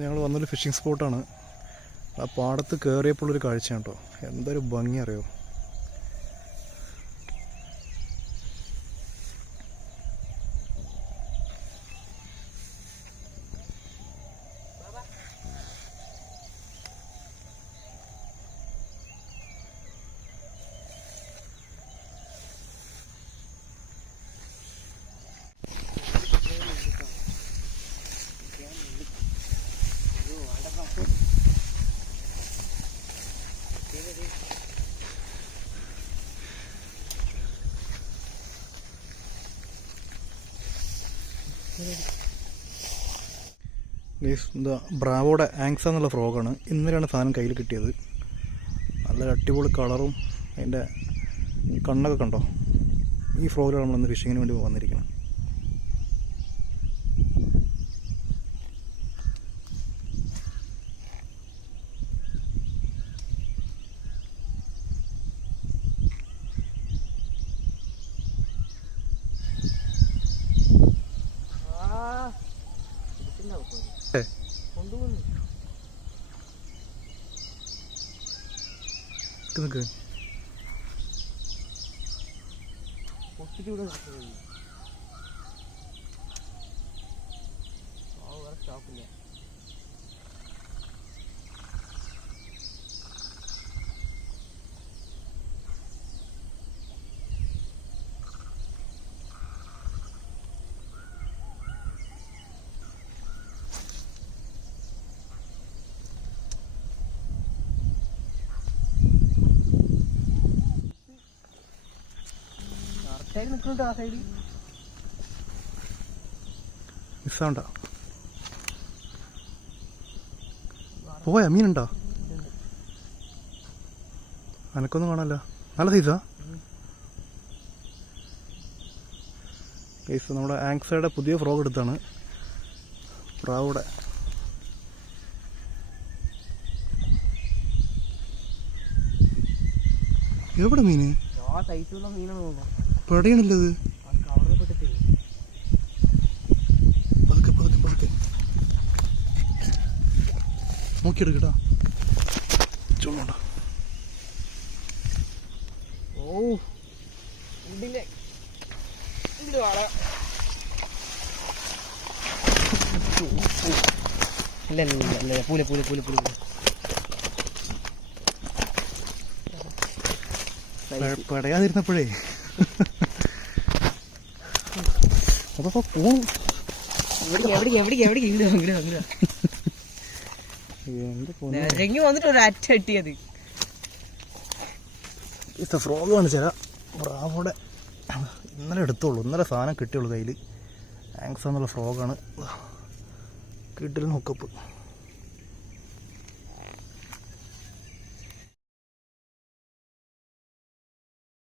ഞങ്ങൾ വന്നൊരു ഫിഷിംഗ് സ്പോട്ടാണ് ആ പാടത്ത് കയറിയപ്പോൾ ഒരു കാഴ്ചയാണ് കേട്ടോ എന്തൊരു ഭംഗി അറിയോ? എന്താ ബ്രാവോടെ ആങ്സ എന്നുള്ള ഫ്രോഗാണ്. ഇന്നലെയാണ് സാധനം കയ്യിൽ കിട്ടിയത്. നല്ല അടിപൊളി കളറും അതിന്റെ കണ്ണൊക്കെ കണ്ടോ? ഈ ഫ്രോഗിലാണ് നമ്മളിന്ന് ഫിഷിങ്ങിന് വേണ്ടി വന്നിരിക്കുന്നത് 거예요. 네. 언덕은 끈끈. 어떻게 올라갔어요? കറക്റ്റായി നിൽക്കുന്നുണ്ട് ആ പോയാ? മീനുണ്ടോ? അനക്കൊന്നും കാണാല്ല നല്ല സൈസാ? ഗൈസ് നമ്മുടെ ആങ്സയുടെ പുതിയ ഫ്രോഗ് എടുത്താണ്. പ്രാവുടെ. എവിടെ മീന് ആ സൈസുള്ള മീനാണ് തോന്നുന്നു. പെടയണില്ലത് പതുക്കെ പതുക്കെ പതുക്കെ. നോക്കിയെടുക്കട്ടാ. ചുള്ളോണ്ട ഓ ഇതിലെ ഇതിൽ വാട ഇല്ല ഇല്ല ഇല്ല ഇല്ല പൂല പൂല പൂല പൂല പെടയാതിരുന്നപ്പോഴേ. അതൊക്കെ പോവും ഫ്രോഗ് ബ്രാവോടെ. ഇന്നലെ എടുത്തോളൂ ഇന്നലെ സാധനം കിട്ടിയുള്ളൂ കയ്യിൽ ആങ്സ് എന്നുള്ള ഫ്രോഗാണ്. കിട്ടില്ല ഹുക്കപ്പ്